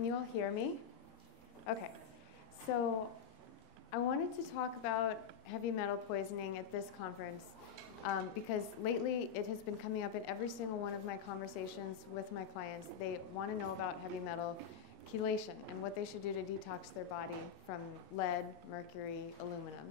Can you all hear me? Okay. So I wanted to talk about heavy metal poisoning at this conference because lately it has been coming up in every single one of my conversations with my clients. They want to know about heavy metal chelation and what they should do to detox their body from lead, mercury, aluminum.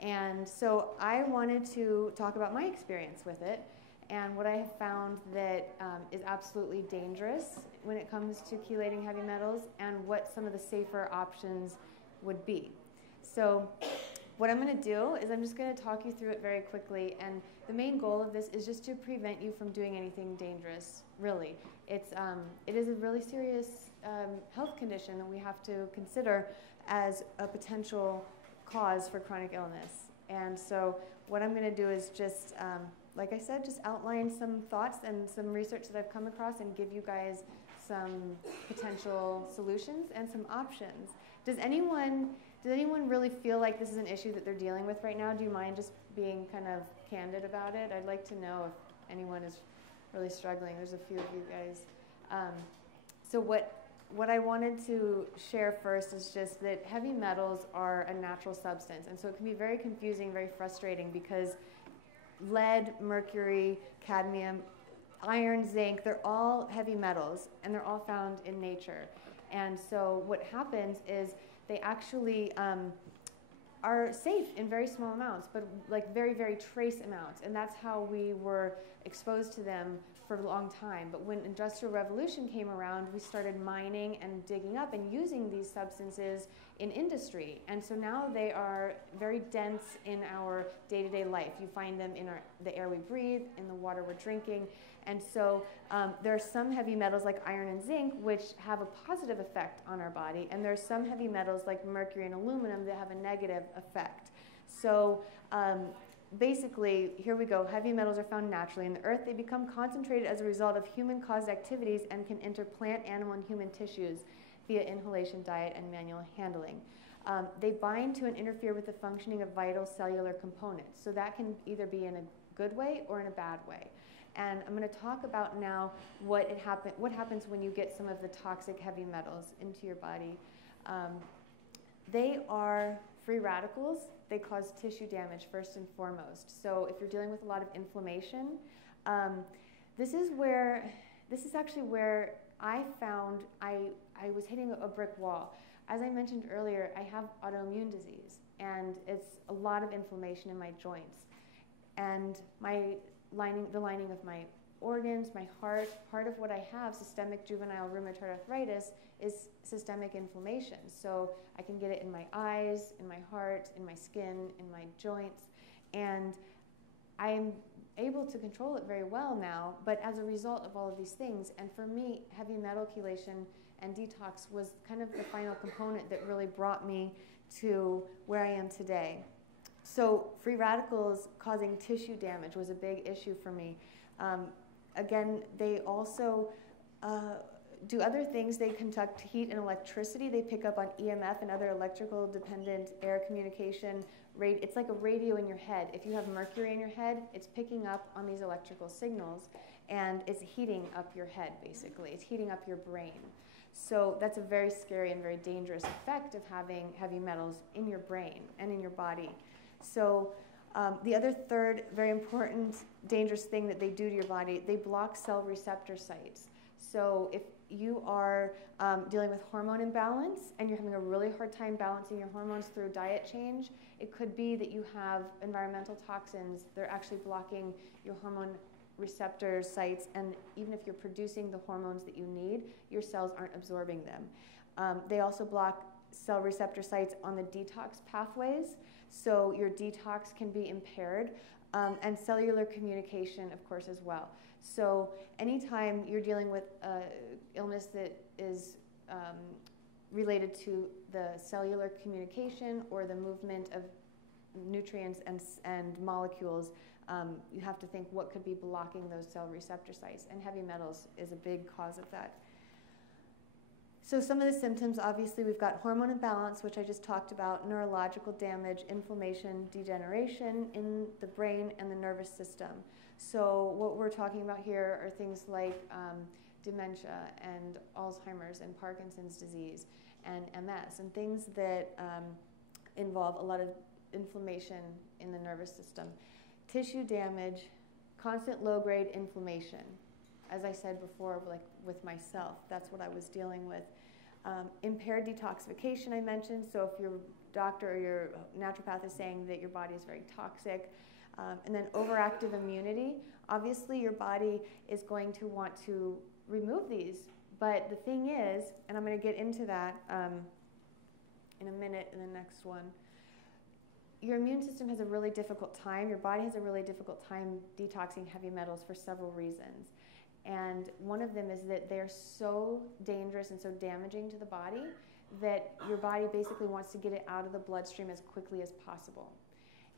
And so I wanted to talk about my experience with it and what I have found that is absolutely dangerous when it comes to chelating heavy metals and what some of the safer options would be. So what I'm going to do is I'm just going to talk you through it very quickly, and the main goal of this is just to prevent you from doing anything dangerous, really. It is a really serious health condition that we have to consider as a potential cause for chronic illness. And so what I'm going to do is just, like I said, just outline some thoughts and some research that I've come across and give you guys some potential solutions and some options. Does anyone really feel like this is an issue that they're dealing with right now? Do you mind just being kind of candid about it? I'd like to know if anyone is really struggling. There's a few of you guys. So what I wanted to share first is just that heavy metals are a natural substance, and so it can be very confusing, very frustrating, because lead, mercury, cadmium, iron, zinc, they're all heavy metals, and they're all found in nature. And so what happens is they actually are safe in very small amounts, but like very, very trace amounts. And that's how we were exposed to them for a long time. But when Industrial Revolution came around, we started mining and digging up and using these substances in industry. And so now they are very dense in our day-to-day life. You find them in the air we breathe, in the water we're drinking. And so there are some heavy metals like iron and zinc which have a positive effect on our body, and there are some heavy metals like mercury and aluminum that have a negative effect. So basically, here we go. Heavy metals are found naturally in the earth. They become concentrated as a result of human-caused activities and can enter plant, animal, and human tissues via inhalation, diet, and manual handling. They bind to and interfere with the functioning of vital cellular components. So that can either be in a good way or in a bad way. And I'm going to talk about now what happens when you get some of the toxic heavy metals into your body. They are free radicals. They cause tissue damage first and foremost. So if you're dealing with a lot of inflammation, this is actually where I found I was hitting a brick wall. As I mentioned earlier, I have autoimmune disease, and it's a lot of inflammation in my joints. And the lining of my organs, my heart, part of what I have, systemic juvenile rheumatoid arthritis, is systemic inflammation. So I can get it in my eyes, in my heart, in my skin, in my joints, and I'm able to control it very well now, but as a result of all of these things. And for me, heavy metal chelation and detox was kind of the final component that really brought me to where I am today. So free radicals causing tissue damage was a big issue for me. Again, they also do other things. They conduct heat and electricity. They pick up on EMF and other electrical dependent air communication. It's like a radio in your head. If you have mercury in your head, it's picking up on these electrical signals, and it's heating up your head, basically. It's heating up your brain. So that's a very scary and very dangerous effect of having heavy metals in your brain and in your body. So the other third very important dangerous thing that they do to your body, they block cell receptor sites. So if you are dealing with hormone imbalance and you're having a really hard time balancing your hormones through diet change, it could be that you have environmental toxins. They're actually blocking your hormone receptor sites, and even if you're producing the hormones that you need, your cells aren't absorbing them. They also block cell receptor sites on the detox pathways, so your detox can be impaired, and cellular communication, of course, as well. So anytime you're dealing with illness that is related to the cellular communication or the movement of nutrients and molecules, you have to think what could be blocking those cell receptor sites, and heavy metals is a big cause of that. So some of the symptoms, obviously, we've got hormone imbalance, which I just talked about, neurological damage, inflammation, degeneration in the brain and the nervous system. So what we're talking about here are things like dementia and Alzheimer's and Parkinson's disease and MS and things that involve a lot of inflammation in the nervous system. Tissue damage, constant low-grade inflammation. As I said before, like with myself, that's what I was dealing with. Impaired detoxification I mentioned, so if your doctor or your naturopath is saying that your body is very toxic, and then overactive immunity. Obviously your body is going to want to remove these, but the thing is, and I'm going to get into that in a minute in the next one, your immune system has a really difficult time, your body has a really difficult time detoxing heavy metals for several reasons. And one of them is that they're so dangerous and so damaging to the body that your body basically wants to get it out of the bloodstream as quickly as possible.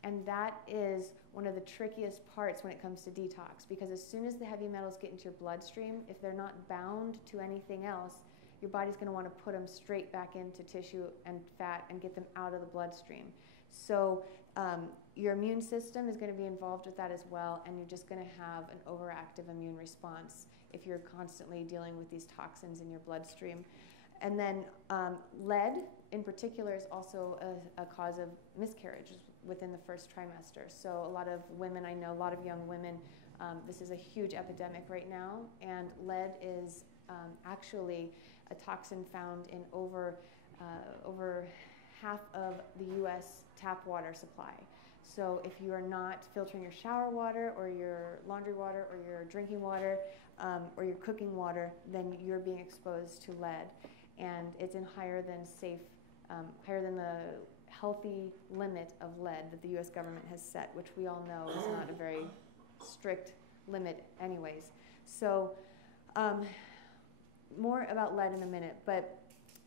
And that is one of the trickiest parts when it comes to detox, because as soon as the heavy metals get into your bloodstream, if they're not bound to anything else, your body's going to want to put them straight back into tissue and fat and get them out of the bloodstream. So your immune system is going to be involved with that as well, and you're just going to have an overactive immune response if you're constantly dealing with these toxins in your bloodstream. And then lead in particular is also a cause of miscarriage within the first trimester. So a lot of women, I know a lot of young women, this is a huge epidemic right now, and lead is actually a toxin found in over half of the US tap water supply. So if you are not filtering your shower water or your laundry water or your drinking water or your cooking water, then you're being exposed to lead. And it's in higher than the healthy limit of lead that the US government has set, which we all know is not a very strict limit anyways. So more about lead in a minute, but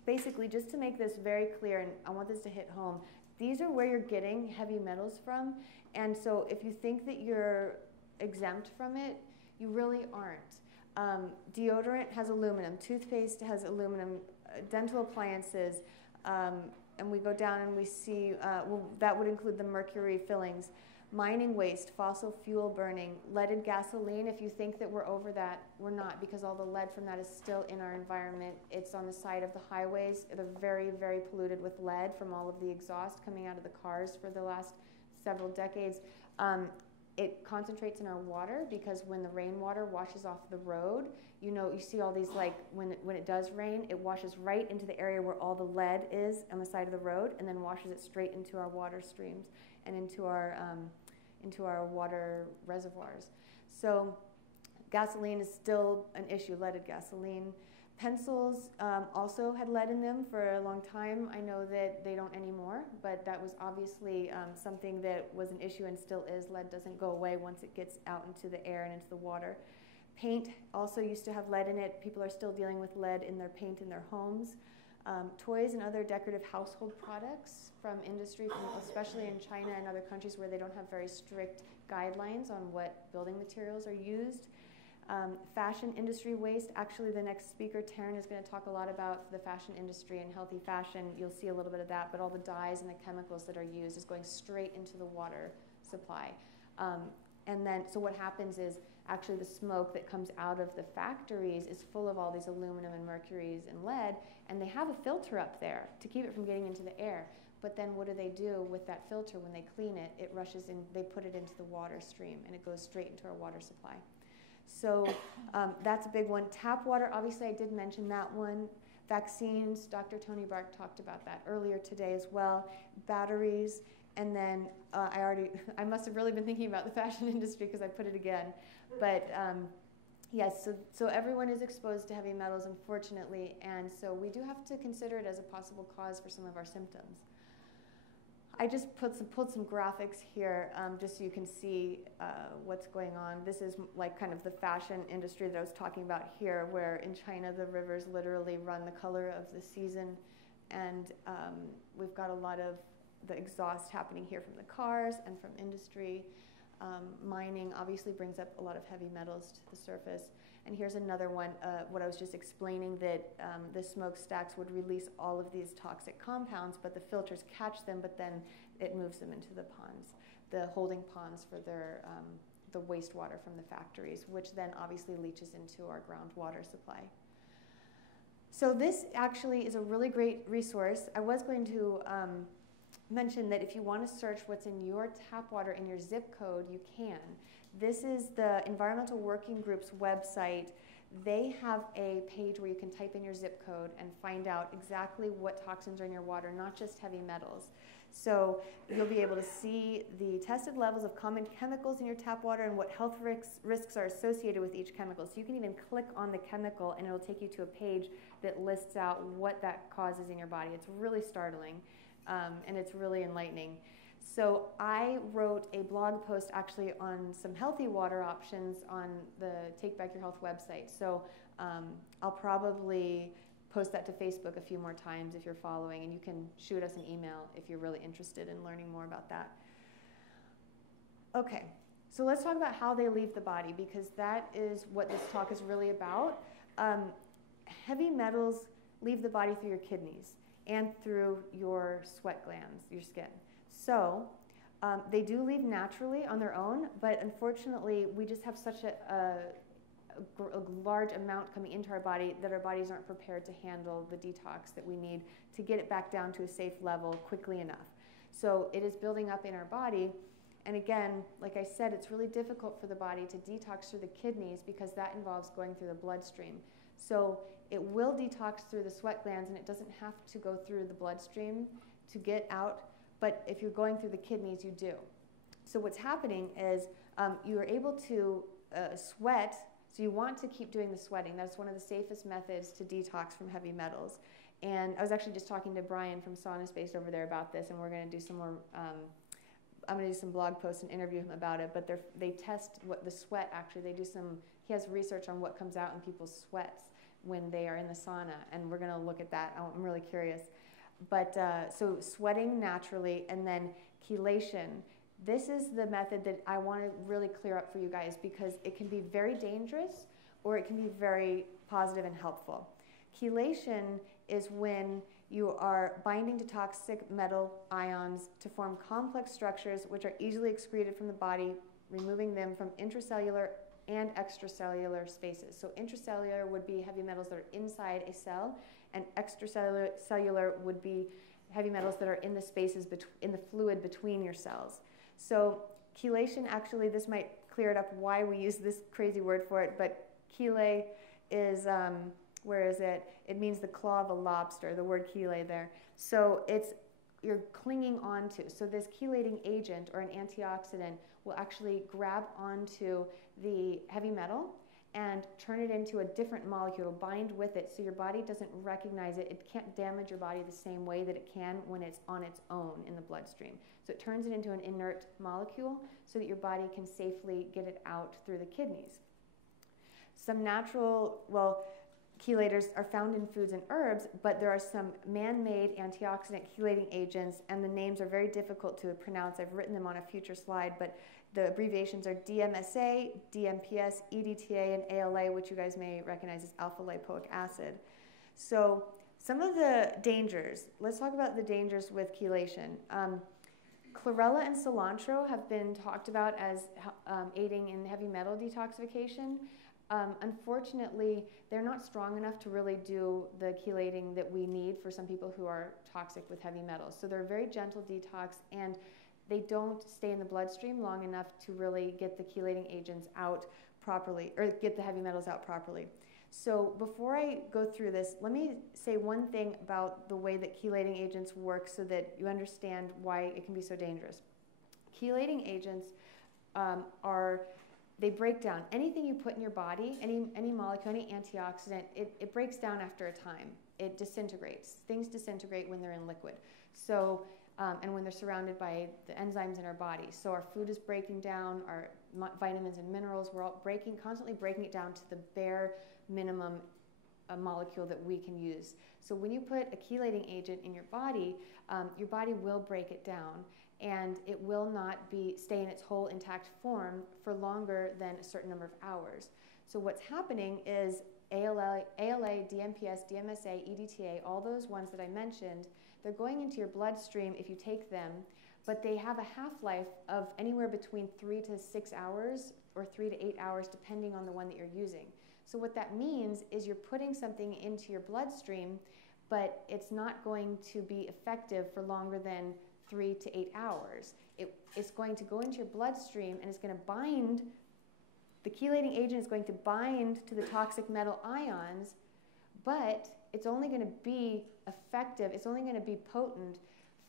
basically just to make this very clear, and I want this to hit home, these are where you're getting heavy metals from, and so if you think that you're exempt from it, you really aren't. Deodorant has aluminum, toothpaste has aluminum, dental appliances, and we go down and we see, well, that would include the mercury fillings, mining waste, fossil fuel burning, leaded gasoline. If you think that we're over that, we're not, because all the lead from that is still in our environment. It's on the side of the highways. They're very, very polluted with lead from all of the exhaust coming out of the cars for the last several decades. It concentrates in our water because when the rainwater washes off the road, you know, you see all these, like, when it does rain, it washes right into the area where all the lead is on the side of the road and then washes it straight into our water streams and into our water reservoirs. So gasoline is still an issue, leaded gasoline. Pencils also had lead in them for a long time. I know that they don't anymore, but that was obviously something that was an issue and still is. Lead doesn't go away once it gets out into the air and into the water. Paint also used to have lead in it. People are still dealing with lead in their paint in their homes. Toys and other decorative household products from industry, especially in China and other countries where they don't have very strict guidelines on what building materials are used. Fashion industry waste. Actually, the next speaker, Taryn, is going to talk a lot about the fashion industry and healthy fashion. You'll see a little bit of that, but all the dyes and the chemicals that are used is going straight into the water supply. And then, so what happens is actually the smoke that comes out of the factories is full of all these aluminum and mercuries and lead, and they have a filter up there to keep it from getting into the air. But then what do they do with that filter when they clean it? It rushes in, they put it into the water stream, and it goes straight into our water supply. So that's a big one. Tap water, obviously I did mention that one. Vaccines, Dr. Tony Bark talked about that earlier today as well. Batteries, and then I must have really been thinking about the fashion industry because I put it again. But yes, so everyone is exposed to heavy metals, unfortunately, and so we do have to consider it as a possible cause for some of our symptoms. I just pulled some graphics here just so you can see what's going on. This is like kind of the fashion industry that I was talking about here, where in China the rivers literally run the color of the season, and we've got a lot of the exhaust happening here from the cars and from industry. Mining obviously brings up a lot of heavy metals to the surface. And here's another one, what I was just explaining, that the smokestacks would release all of these toxic compounds, but the filters catch them, but then it moves them into the ponds, the holding ponds for their the wastewater from the factories, which then obviously leaches into our groundwater supply. So this actually is a really great resource. I was going to mention that if you want to search what's in your tap water in your zip code, you can. This is the Environmental Working Group's website. They have a page where you can type in your zip code and find out exactly what toxins are in your water, not just heavy metals. So you'll be able to see the tested levels of common chemicals in your tap water and what health risks are associated with each chemical. So you can even click on the chemical and it'll take you to a page that lists out what that causes in your body. It's really startling and it's really enlightening. So I wrote a blog post actually on some healthy water options on the Take Back Your Health website. So I'll probably post that to Facebook a few more times if you're following, and you can shoot us an email if you're really interested in learning more about that. Okay, so let's talk about how they leave the body, because that is what this talk is really about. Heavy metals leave the body through your kidneys and through your sweat glands, your skin. So they do leave naturally on their own, but unfortunately we just have such a large amount coming into our body that our bodies aren't prepared to handle the detox that we need to get it back down to a safe level quickly enough. So it is building up in our body, and again, like I said, it's really difficult for the body to detox through the kidneys because that involves going through the bloodstream. So it will detox through the sweat glands, and it doesn't have to go through the bloodstream to get out, but if you're going through the kidneys, you do. So what's happening is you are able to sweat. So you want to keep doing the sweating. That's one of the safest methods to detox from heavy metals. And I was actually just talking to Brian from Sauna Space over there about this, and we're going to do some more, I'm going to do some blog posts and interview him about it, but they test what the sweat actually, he has research on what comes out in people's sweats when they are in the sauna, and we're going to look at that. I'm really curious. But so sweating naturally, and then chelation. This is the method that I want to really clear up for you guys, because it can be very dangerous or it can be very positive and helpful. Chelation is when you are binding to toxic metal ions to form complex structures which are easily excreted from the body, removing them from intracellular and extracellular spaces. So intracellular would be heavy metals that are inside a cell, and extracellular would be heavy metals that are in the spaces, in the fluid between your cells. So chelation, actually, this might clear it up why we use this crazy word for it, but chele is, where is it? It means the claw of a lobster, the word chele there. So you're clinging onto. So this chelating agent or an antioxidant will actually grab onto the heavy metal and turn it into a different molecule, bind with it so your body doesn't recognize it. It can't damage your body the same way that it can when it's on its own in the bloodstream. So it turns it into an inert molecule so that your body can safely get it out through the kidneys. Some natural, chelators are found in foods and herbs, but there are some man-made antioxidant chelating agents, and the names are very difficult to pronounce. I've written them on a future slide, but the abbreviations are DMSA, DMPS, EDTA, and ALA, which you guys may recognize as alpha-lipoic acid. So some of the dangers, let's talk about the dangers with chelation. Chlorella and cilantro have been talked about as aiding in heavy metal detoxification. Unfortunately, they're not strong enough to really do the chelating that we need for some people who are toxic with heavy metals. So they're a very gentle detox, and they don't stay in the bloodstream long enough to really get the chelating agents out properly, or get the heavy metals out properly. So before I go through this, let me say one thing about the way that chelating agents work so that you understand why it can be so dangerous. Chelating agents they break down. Anything you put in your body, any molecule, any antioxidant, it breaks down after a time. It disintegrates. Things disintegrate when they're in liquid. So, and when they're surrounded by the enzymes in our body. So our food is breaking down, our vitamins and minerals, we're all constantly breaking it down to the bare minimum molecule that we can use. So when you put a chelating agent in your body will break it down, and it will not stay in its whole intact form for longer than a certain number of hours. So what's happening is ALA, DMPS, DMSA, EDTA, all those ones that I mentioned, they're going into your bloodstream if you take them, but they have a half-life of anywhere between 3 to 6 hours or 3 to 8 hours, depending on the one that you're using. So what that means is you're putting something into your bloodstream, but it's not going to be effective for longer than 3 to 8 hours. It's going to go into your bloodstream and it's going to bind, the chelating agent is going to bind to the toxic metal ions, but it's only going to be effective, it's only going to be potent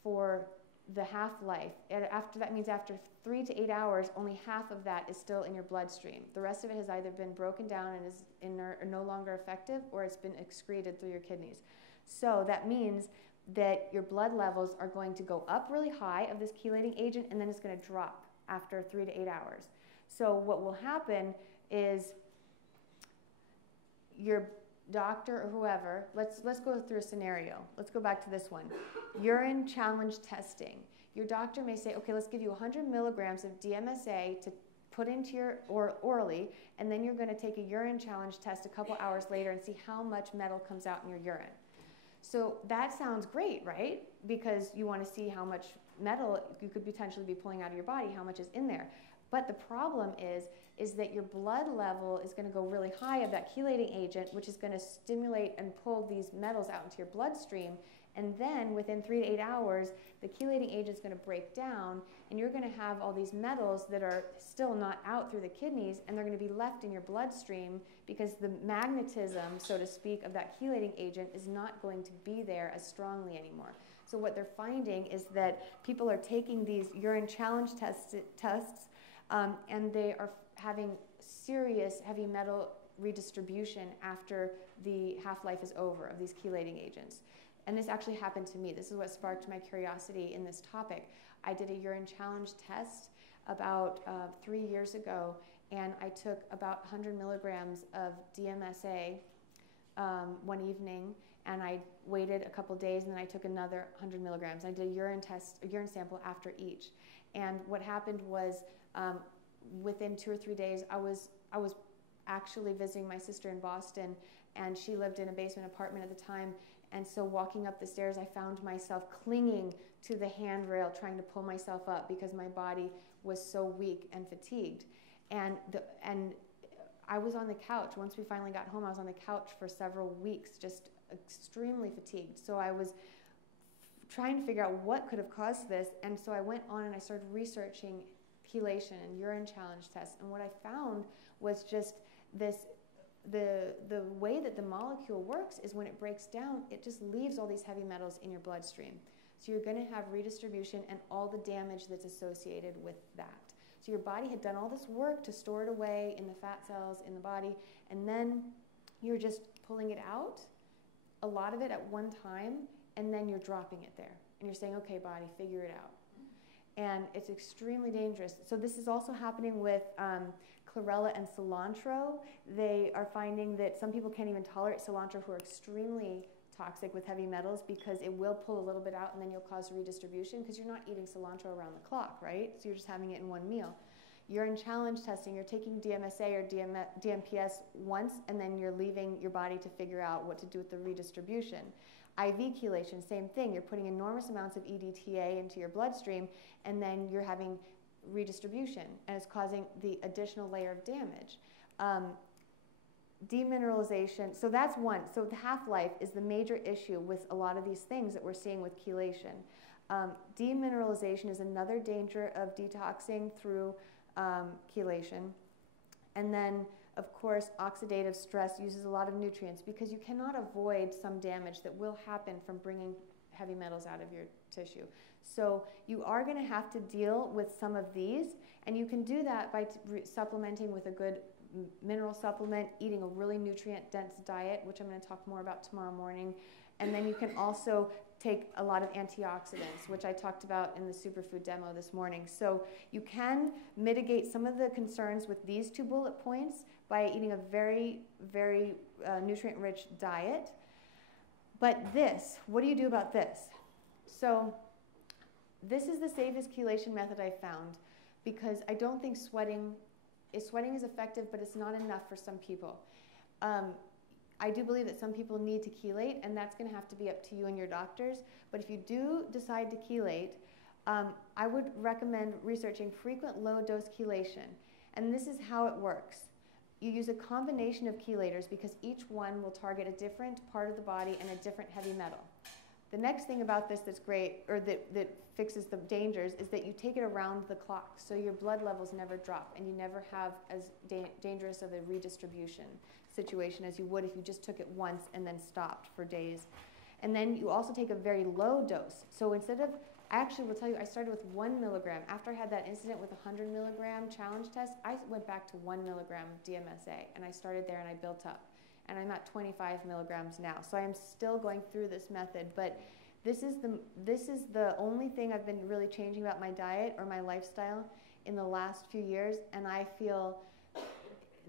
for the half-life. After that means after 3 to 8 hours, only half of that is still in your bloodstream. The rest of it has either been broken down and is inert or no longer effective, or it's been excreted through your kidneys. So that means that your blood levels are going to go up really high of this chelating agent, and then it's going to drop after 3 to 8 hours. So what will happen is your doctor or whoever, let's go through a scenario. Let's go back to this one. Urine challenge testing. Your doctor may say, okay, let's give you 100 milligrams of DMSA to put into your orally, and then you're going to take a urine challenge test a couple hours later and see how much metal comes out in your urine. So that sounds great, right? Because you want to see how much metal you could potentially be pulling out of your body, how much is in there. But the problem is that your blood level is going to go really high of that chelating agent, which is going to stimulate and pull these metals out into your bloodstream. And then within 3 to 8 hours, the chelating agent is going to break down, and you're going to have all these metals that are still not out through the kidneys, and they're going to be left in your bloodstream because the magnetism, so to speak, of that chelating agent is not going to be there as strongly anymore. So what they're finding is that people are taking these urine challenge tests, and they are having serious heavy metal redistribution after the half-life is over of these chelating agents. And this actually happened to me. This is what sparked my curiosity in this topic. I did a urine challenge test about 3 years ago, and I took about 100 milligrams of DMSA one evening, and I waited a couple days, and then I took another 100 milligrams. I did a urine sample after each. And what happened was within 2 or 3 days, I was actually visiting my sister in Boston, and she lived in a basement apartment at the time. And so walking up the stairs, I found myself clinging to the handrail, trying to pull myself up because my body was so weak and fatigued. And I was on the couch. Once we finally got home, I was on the couch for several weeks, just extremely fatigued. So I was trying to figure out what could have caused this. And so I went on and I started researching chelation and urine challenge tests. And what I found was just this, the way that the molecule works is when it breaks down, it just leaves all these heavy metals in your bloodstream. So you're going to have redistribution and all the damage that's associated with that. So your body had done all this work to store it away in the fat cells in the body, and then you're just pulling it out, a lot of it at one time, and then you're dropping it there. And you're saying, okay, body, figure it out. And it's extremely dangerous. So this is also happening with chlorella and cilantro. They are finding that some people can't even tolerate cilantro who are extremely toxic with heavy metals because it will pull a little bit out and then you'll cause redistribution because you're not eating cilantro around the clock, right? So you're just having it in one meal. Urine challenge testing, you're taking DMSA or DMPS once and then you're leaving your body to figure out what to do with the redistribution. IV chelation, same thing. You're putting enormous amounts of EDTA into your bloodstream and then you're having redistribution and it's causing the additional layer of damage. Demineralization, so that's one. So the half-life is the major issue with a lot of these things that we're seeing with chelation. Demineralization is another danger of detoxing through chelation. And then, of course, oxidative stress uses a lot of nutrients because you cannot avoid some damage that will happen from bringing heavy metals out of your tissue. So you are going to have to deal with some of these, and you can do that by supplementing with a good mineral supplement, eating a really nutrient-dense diet, which I'm going to talk more about tomorrow morning. And then you can also take a lot of antioxidants, which I talked about in the superfood demo this morning. So you can mitigate some of the concerns with these 2 bullet points by eating a very, very nutrient-rich diet. But this, what do you do about this? So this is the safest chelation method I've found because I don't think sweating is effective, but it's not enough for some people. I do believe that some people need to chelate, and that's going to have to be up to you and your doctors. But if you do decide to chelate, I would recommend researching frequent low-dose chelation. And this is how it works. You use a combination of chelators because each one will target a different part of the body and a different heavy metal. The next thing about this that's great, or that fixes the dangers, is that you take it around the clock, so your blood levels never drop, and you never have as dangerous of a redistribution situation as you would if you just took it once and then stopped for days. And then you also take a very low dose. So instead of, I actually will tell you, I started with 1 milligram. After I had that incident with a 100 milligram challenge test, I went back to 1 milligram of DMSA, and I started there and I built up. And I'm at 25 milligrams now. So I'm still going through this method, but this is the only thing I've been really changing about my diet or my lifestyle in the last few years, and I feel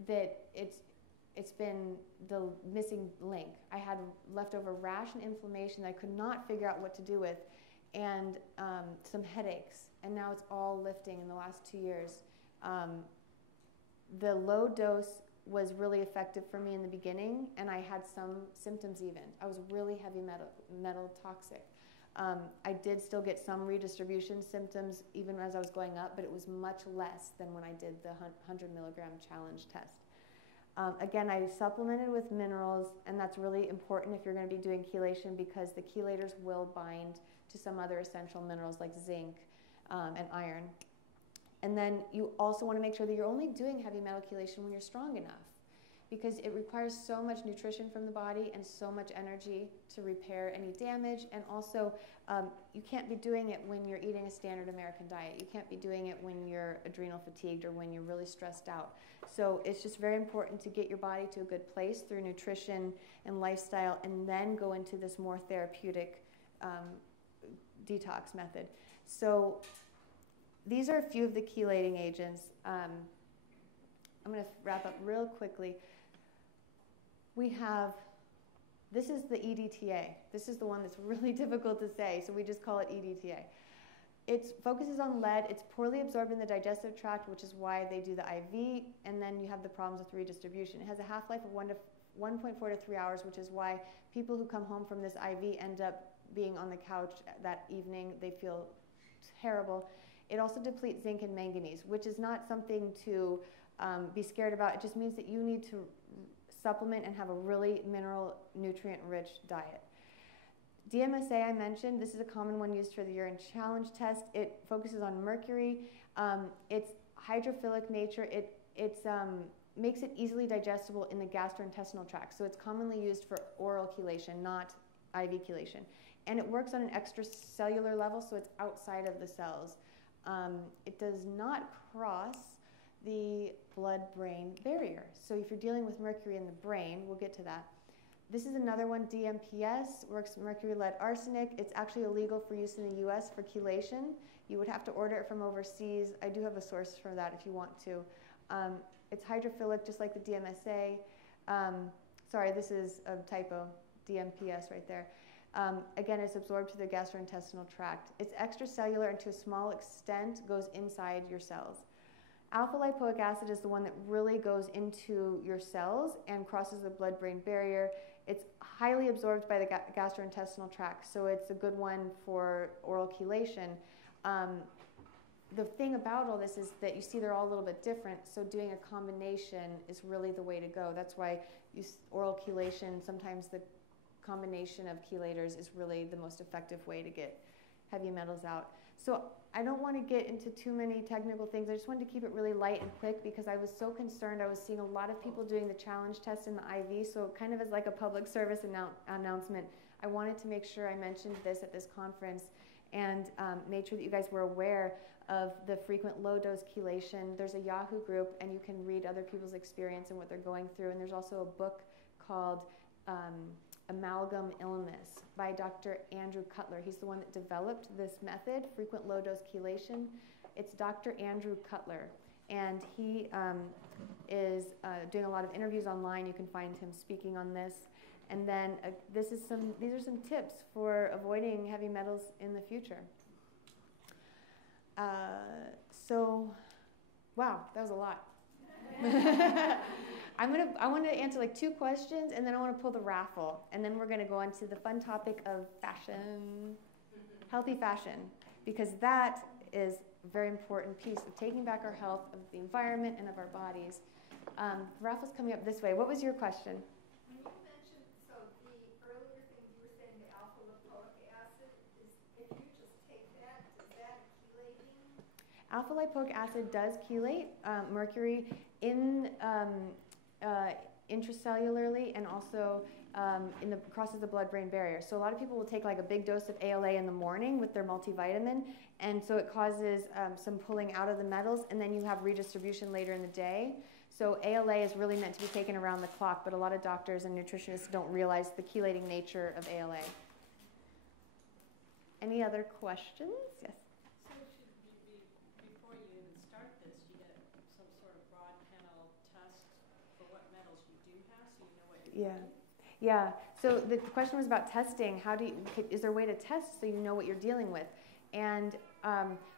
that it's been the missing link. I had leftover rash and inflammation that I could not figure out what to do with, and some headaches, and now it's all lifting in the last 2 years. The low dose was really effective for me in the beginning, and I had some symptoms even. I was really heavy metal toxic. I did still get some redistribution symptoms even as I was going up, but it was much less than when I did the 100 milligram challenge test. Again, I supplemented with minerals, and that's really important if you're going to be doing chelation because the chelators will bind to some other essential minerals like zinc and iron. And then you also want to make sure that you're only doing heavy metal chelation when you're strong enough, because it requires so much nutrition from the body and so much energy to repair any damage. And also, you can't be doing it when you're eating a standard American diet. You can't be doing it when you're adrenal fatigued or when you're really stressed out. So it's just very important to get your body to a good place through nutrition and lifestyle, and then go into this more therapeutic detox method. So these are a few of the chelating agents. I'm going to wrap up real quickly. We have, this is the EDTA. This is the one that's really difficult to say, so we just call it EDTA. It focuses on lead. It's poorly absorbed in the digestive tract, which is why they do the IV, and then you have the problems with redistribution. It has a half-life of 1.4 to 3 hours, which is why people who come home from this IV end up being on the couch that evening. They feel terrible. It also depletes zinc and manganese, which is not something to be scared about. It just means that you need to supplement and have a really mineral, nutrient-rich diet. DMSA I mentioned, this is a common one used for the urine challenge test. It focuses on mercury. Its hydrophilic nature, it makes it easily digestible in the gastrointestinal tract. So it's commonly used for oral chelation, not IV chelation. And it works on an extracellular level, so it's outside of the cells. It does not cross the blood-brain barrier. So if you're dealing with mercury in the brain, we'll get to that. This is another one, DMPS, works mercury, lead, arsenic. It's actually illegal for use in the US for chelation. You would have to order it from overseas. I do have a source for that if you want to. It's hydrophilic, just like the DMSA. Sorry, this is a typo, DMPS right there. Again, it's absorbed to the gastrointestinal tract. It's extracellular and to a small extent goes inside your cells. Alpha lipoic acid is the one that really goes into your cells and crosses the blood-brain barrier. It's highly absorbed by the gastrointestinal tract, so it's a good one for oral chelation. The thing about all this is that you see they're all a little bit different, so doing a combination is really the way to go. That's why oral chelation, sometimes the combination of chelators is really the most effective way to get heavy metals out. So I don't want to get into too many technical things. I just wanted to keep it really light and quick because I was so concerned. I was seeing a lot of people doing the challenge test in the IV, so kind of as like a public service announcement, I wanted to make sure I mentioned this at this conference and made sure that you guys were aware of the frequent low-dose chelation. There's a Yahoo group, and you can read other people's experience and what they're going through, and there's also a book called Amalgam Illness by Dr. Andrew Cutler. He's the one that developed this method, frequent low-dose chelation. It's Dr. Andrew Cutler, and he is doing a lot of interviews online. You can find him speaking on this. And then these are some tips for avoiding heavy metals in the future. Wow, that was a lot. I want to answer like 2 questions, and then I want to pull the raffle, and then we're going to go on to the fun topic of fashion, healthy fashion. because that is a very important piece of taking back our health, of the environment, and of our bodies. Rafa's coming up this way. What was your question? When you mentioned, so the earlier things you were saying, the alpha lipoic acid, is if you just take that, is that chelating? Alpha lipoic acid does chelate mercury in intracellularly and also crosses the blood-brain barrier. So a lot of people will take like a big dose of ALA in the morning with their multivitamin, and so it causes some pulling out of the metals, and then you have redistribution later in the day. So ALA is really meant to be taken around the clock, but a lot of doctors and nutritionists don't realize the chelating nature of ALA. Any other questions? Yes? So should you before you even start this, you get some sort of broad panel test for what metals you do have, so you know what you're doing? Yeah. So the question was about testing. Is there a way to test so you know what you're dealing with? And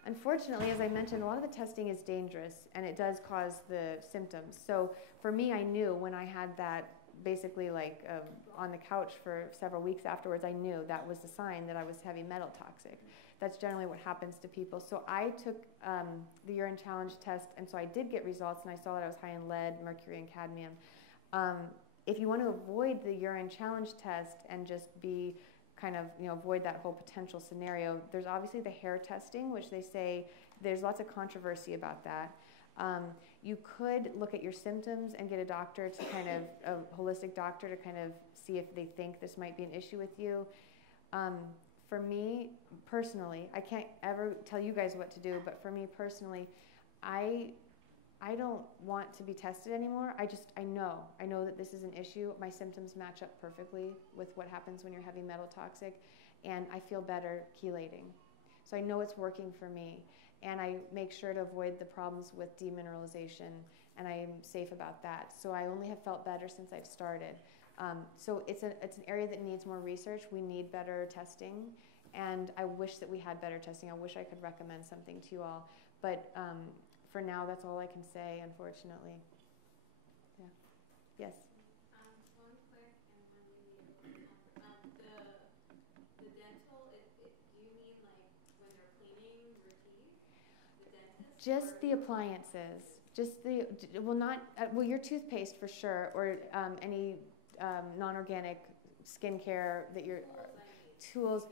unfortunately, as I mentioned, a lot of the testing is dangerous, and it does cause the symptoms. So for me, I knew when I had that basically like on the couch for several weeks afterwards, I knew that was a sign that I was heavy metal toxic. That's generally what happens to people. So I took the urine challenge test, and so I did get results, and I saw that I was high in lead, mercury, and cadmium. If you want to avoid the urine challenge test and just be kind of, avoid that whole potential scenario, there's obviously the hair testing, which they say there's lots of controversy about that. You could look at your symptoms and get a doctor to a holistic doctor to kind of see if they think this might be an issue with you. For me personally, I can't ever tell you guys what to do, but for me personally, I don't want to be tested anymore. I know that this is an issue. My symptoms match up perfectly with what happens when you're heavy metal toxic, and I feel better chelating. So I know it's working for me, and I make sure to avoid the problems with demineralization, and I am safe about that. So I only have felt better since I've started. So it's an area that needs more research. We need better testing, and I wish that we had better testing. I wish I could recommend something to you all, but for now, that's all I can say, unfortunately. Yeah. Yes? One quick and one maybe the dental, do you mean like when they're cleaning your teeth, the dentist? Just the appliances. Just your toothpaste for sure, or any non-organic skincare that your tools.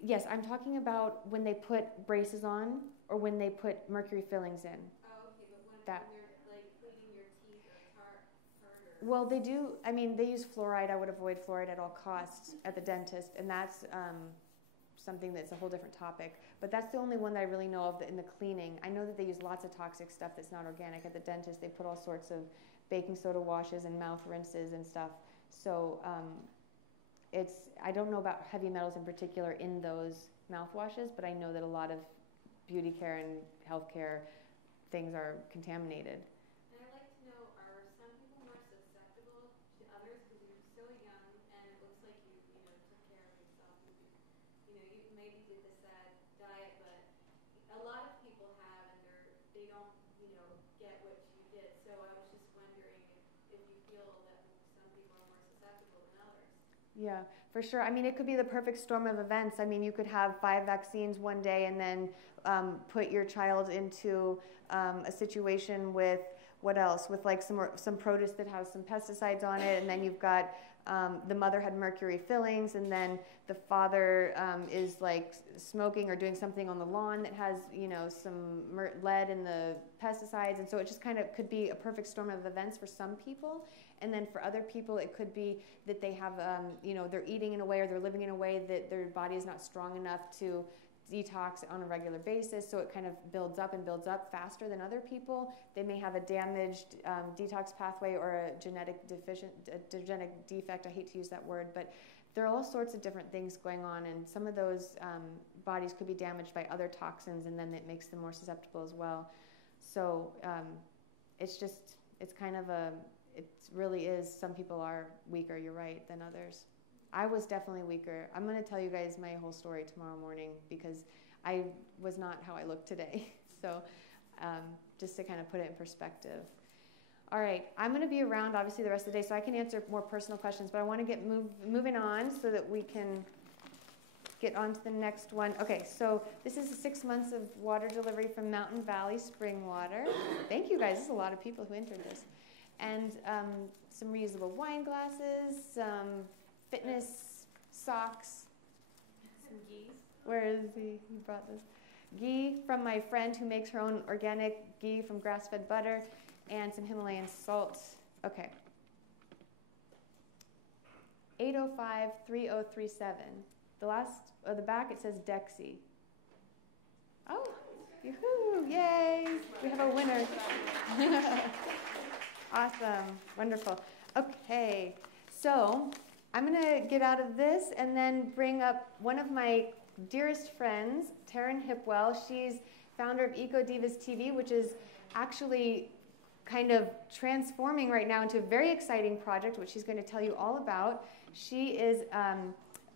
Yes, I'm talking about when they put braces on or when they put mercury fillings in. Oh, okay, but when they're like cleaning your teeth or tartar. Well, they do. I mean, they use fluoride. I would avoid fluoride at all costs at the dentist, and that's something that's a whole different topic. But that's the only one that I really know of in the cleaning. I know that they use lots of toxic stuff that's not organic at the dentist. They put all sorts of baking soda washes and mouth rinses and stuff. So I don't know about heavy metals in particular in those mouthwashes, but I know that a lot of beauty care and healthcare things are contaminated. And I'd like to know, are some people more susceptible to others because you're so young and it looks like you took care of yourself. You maybe did this diet, but a lot of people have, and they don't get what you did. So I was just wondering if you feel that some people are more susceptible than others. Yeah, for sure. I mean, it could be the perfect storm of events. I mean, you could have 5 vaccines one day and then put your child into a situation with what else? With like some produce that has some pesticides on it, and then you've got the mother had mercury fillings, and then the father is like smoking or doing something on the lawn that has some lead in the pesticides, and so it just kind of could be a perfect storm of events for some people. And then for other people, it could be that they have, they're eating in a way or they're living in a way that their body is not strong enough to detox on a regular basis, so it kind of builds up and builds up faster than other people. They may have a damaged detox pathway or a genetic defect. I hate to use that word, but there are all sorts of different things going on, and some of those bodies could be damaged by other toxins, and then it makes them more susceptible as well. So it really is, some people are weaker, you're right, than others. I was definitely weaker. I'm going to tell you guys my whole story tomorrow morning because I was not how I look today. So just to kind of put it in perspective. All right, I'm going to be around obviously the rest of the day so I can answer more personal questions, but I want to get moving on so that we can get on to the next one. Okay, so this is 6 months of water delivery from Mountain Valley Spring Water. Thank you guys. There's a lot of people who entered this. And some reusable wine glasses, some fitness socks. Some geese. Where is he? He brought this. Ghee from my friend who makes her own organic ghee from grass-fed butter, and some Himalayan salt. Okay. 805-3037. The back it says Dexy. Oh, yoo-hoo, yay! We have a winner. Awesome, wonderful. Okay, so I'm gonna get out of this and then bring up one of my dearest friends, Taryn Hipwell. She's founder of Eco Divas TV, which is actually kind of transforming right now into a very exciting project, which she's going to tell you all about. She is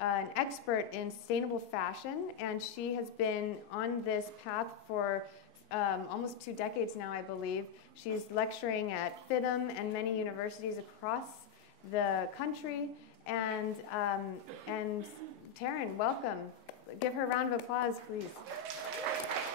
an expert in sustainable fashion, and she has been on this path for almost 2 decades now, I believe. She's lecturing at FIDM and many universities across the country. And Taryn, welcome. Give her a round of applause, please.